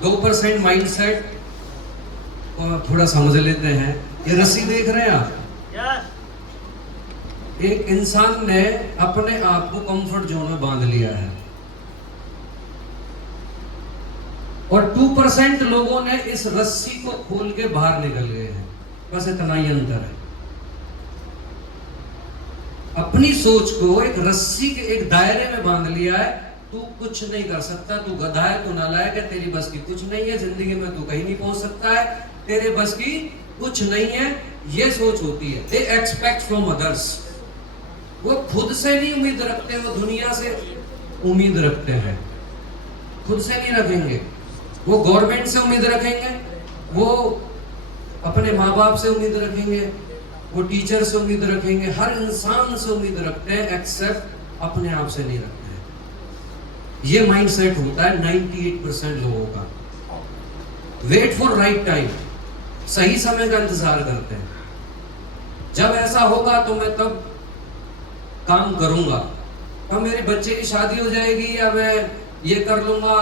2% mindset को आप थोड़ा समझ लेते हैं। ये रस्सी देख रहे हैं आप? एक इंसान ने अपने आप को कंफर्ट जोन में बांध लिया है और 2% लोगों ने इस रस्सी को खोल के बाहर निकल गए हैं। बस इतना ही अंतर है। अपनी सोच को एक रस्सी के एक दायरे में बांध लिया है। तू कुछ नहीं कर सकता, तू गधा है, तू नालायक है, तेरी बस की कुछ नहीं है, जिंदगी में तू कहीं नहीं पहुंच सकता है, तेरे बस की कुछ नहीं है, ये सोच होती है। They expect from others. वो खुद से नहीं उम्मीद रखते, वो दुनिया से उम्मीद रखते हैं। खुद से नहीं रखेंगे, वो गवर्नमेंट से उम्मीद रखेंगे, वो अपने माँ बाप से उम्मीद रखेंगे, वो टीचर से उम्मीद रखेंगे, हर इंसान से उम्मीद रखते हैं, एक्सेप्ट अपने आप से नहीं रखते हैं। ये माइंडसेट होता है 98% लोगों का। वेट फॉर राइट टाइम, सही समय का इंतजार करते हैं। जब ऐसा होगा तो मैं तब काम करूंगा, तब मेरे बच्चे की शादी हो जाएगी या मैं ये कर लूंगा,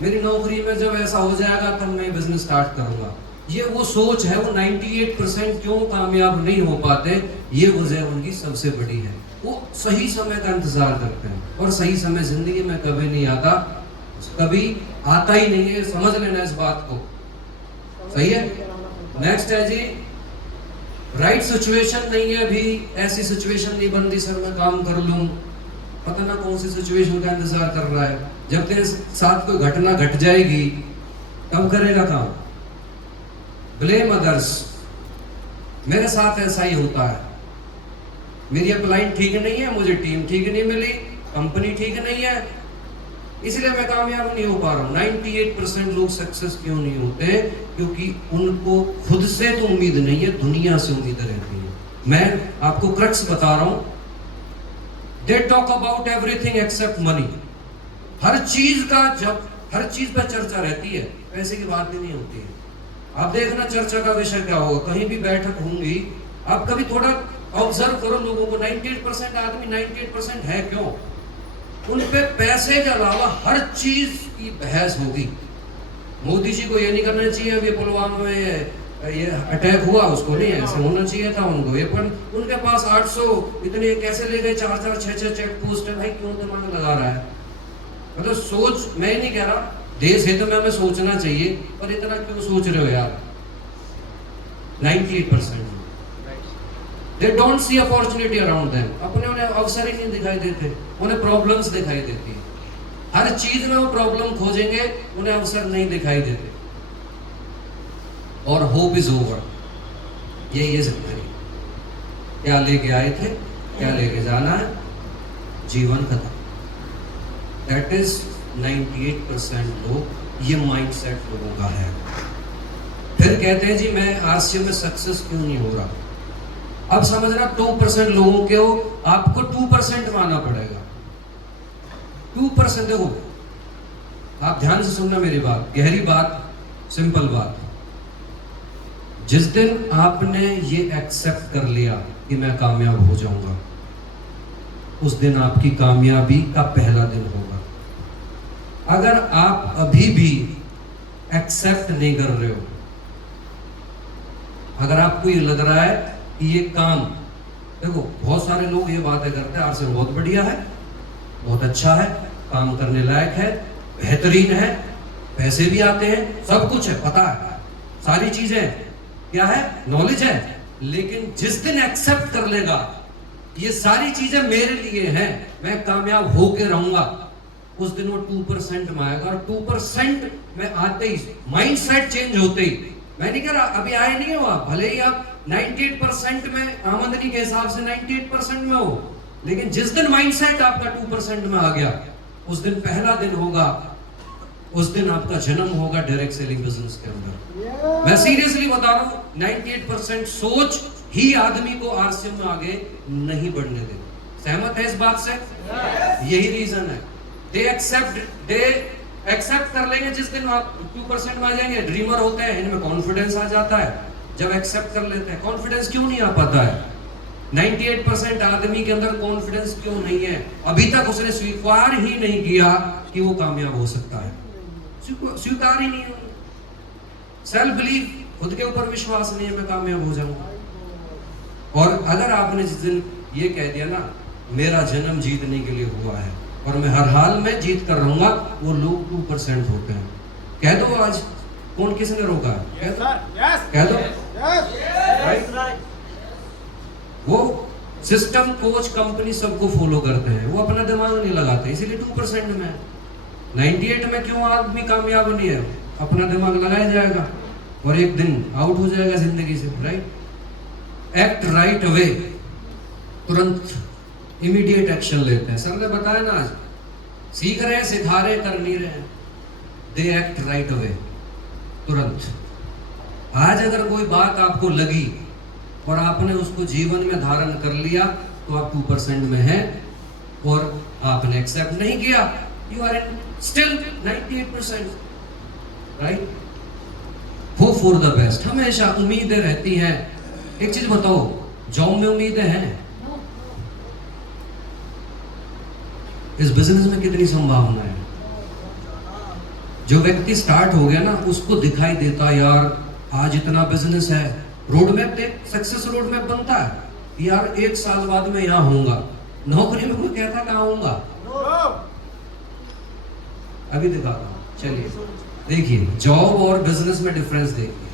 मेरी नौकरी में जब ऐसा हो जाएगा तब मैं बिजनेस स्टार्ट करूंगा। ये वो सोच है। वो 98% क्यों कामयाब नहीं हो पाते, ये वजह उनकी सबसे बड़ी है। वो सही समय का इंतजार करते हैं और सही समय जिंदगी में कभी नहीं आता, कभी आता ही नहीं है। समझ लेना इस बात को, सही है। नेक्स्ट है जी, राइट सिचुएशन नहीं है अभी, ऐसी सिचुएशन नहीं बन रही सर मैं काम कर लूं। पता ना कौन सी सिचुएशन का इंतजार कर रहा है। जब तेरे साथ कोई घटना घट जाएगी तब करेगा काम। Blame others. मेरे साथ ऐसा ही होता है, मेरी अपलाइन ठीक नहीं है, मुझे टीम ठीक नहीं मिली, कंपनी ठीक नहीं है, इसलिए मैं कामयाब नहीं हो पा रहा हूं। 98% लोग सक्सेस क्यों नहीं होते? क्योंकि उनको खुद से तो उम्मीद नहीं है, दुनिया से उम्मीद रहती है। मैं आपको क्रक्स बता रहा हूं। They talk about everything except money. हर चीज का, जब हर चीज पर चर्चा रहती है, पैसे की बात ही नहीं होती है। आप देखना चर्चा का विषय क्या होगा, कहीं भी बैठक होंगी, आप कभी थोड़ा ऑब्जर्व करो लोगों को। 98% आदमी 98% है क्यों? उन पे पैसे के अलावा हर चीज की बहस होगी। मोदी जी को ये नहीं करना चाहिए, अभी पुलवामा में ये अटैक हुआ, उसको नहीं ऐसे होना चाहिए था उनको। ये पर उनके पास 800 इतने कैसे ले गए, 4-4 6-6 चेक पोस्ट है। भाई क्यों दिमाग लगा रहा है? मतलब सोच, मैं नहीं कह रहा देश हित में हमें सोचना चाहिए, पर इतना क्यों सोच रहे हो यार? 98% They don't see opportunity around them. अपने उन्हें अवसर ही नहीं दिखाई देते, उन्हें प्रॉब्लम्स दिखाई देती है। हर चीज में वो प्रॉब्लम खोजेंगे, उन्हें अवसर नहीं दिखाई देते। और होप इज ओवर। ये जिंदगी, क्या लेके आए थे, क्या लेके जाना है, जीवन खत्म। दैट इज 98% लोग, ये माइंडसेट लोगों का है। फिर कहते हैं जी मैं आरसीएम में सक्सेस क्यों नहीं हो रहा? अब समझना, 2% लोगों के हो, आपको 2% मानना पड़ेगा। 2% देखो, आप ध्यान से सुनना मेरी बात, गहरी बात, सिंपल बात। जिस दिन आपने ये एक्सेप्ट कर लिया कि मैं कामयाब हो जाऊंगा, उस दिन आपकी कामयाबी का पहला दिन होगा। अगर आप अभी भी एक्सेप्ट नहीं कर रहे हो, अगर आपको ये लग रहा है कि ये काम, देखो बहुत सारे लोग ये बातें करते हैं, आरसे बहुत बढ़िया है, बहुत अच्छा है, काम करने लायक है, बेहतरीन है, पैसे भी आते हैं, सब कुछ है, पता है, सारी चीजें क्या है, नॉलेज है। लेकिन जिस दिन एक्सेप्ट कर लेगा ये सारी चीजें मेरे लिए हैं, मैं कामयाब होके रहूंगा, उस दिन वो 2% में आएगा। और 2% में आते ही, माइंडसेट चेंज होते ही, मैं नहीं कह रहा अभी आए नहीं हो आप, भले ही आप 98% में आमदनी के हिसाब से 98% में हो, लेकिन जिस दिन माइंडसेट आपका 2% में आ गया, उस दिन पहला दिन होगा, उस दिन आपका जन्म होगा डायरेक्ट सेलिंग बिजनेस के अंदर। मैं सीरियसली बता रहा हूं, 98% सोच ही आदमी को आरसीएम में आगे नहीं बढ़ने देती। सहमत है इस बात से? यही रीजन है। दे एक्सेप्ट कर लेंगे जिस दिन आप 2% में आ जाएंगे। ड्रीमर होते हैं, इनमें कॉन्फिडेंस आ जाता है जब एक्सेप्ट कर लेते हैं। कॉन्फिडेंस क्यों नहीं आ पाता है? 98% आदमी के अंदर कॉन्फिडेंस क्यों नहीं है? अभी तक उसने स्वीकार ही नहीं किया कि वो कामयाब हो सकता है। स्वीकार ही नहीं है। सेल्फ बिलीफ, खुद के ऊपर विश्वास नहीं है मैं कामयाब हो जाऊंगा। और अगर आपने जिस दिन ये कह दिया ना मेरा जन्म जीतने के लिए हुआ है और मैं हर हाल में जीत कर रहूंगा, वो लोग 2% होते हैं। कह दो आज, कौन किसने रोका? कह दो, कह दो। राइट? वो सिस्टम, कोच, कंपनी सबको फॉलो करते हैं, वो अपना दिमाग नहीं लगाते, इसीलिए 2% में। 98 में क्यों आदमी कामयाब नहीं है? अपना दिमाग लगाया जाएगा और एक दिन आउट हो जाएगा जिंदगी से। राइट? एक्ट राइट अवे, तुरंत इमीडिएट एक्शन लेते हैं। सर ने बताया ना, आज सीख रहे हैं, सिखा रहे, कर नहीं रहे हैं। दे एक्ट राइट अवे, तुरंत। आज अगर कोई बात आपको लगी और आपने उसको जीवन में धारण कर लिया तो आप 2% में हैं, और आपने एक्सेप्ट नहीं किया, you are in still 98%। Right? Hope for the best, हमेशा उम्मीदें रहती हैं। एक चीज बताओ, जॉब में उम्मीदें हैं? इस बिजनेस में कितनी संभावना है? जो व्यक्ति स्टार्ट हो गया ना, उसको दिखाई देता यार आज इतना बिजनेस है, रोड मैप देख, सक्सेस रोड मैप बनता है यार, 1 साल बाद में यहां होऊंगा। नौकरी में कोई कहता कहां होऊंगा? अभी दिखाता हूं, चलिए देखिए, जॉब और बिजनेस में डिफरेंस देखिए।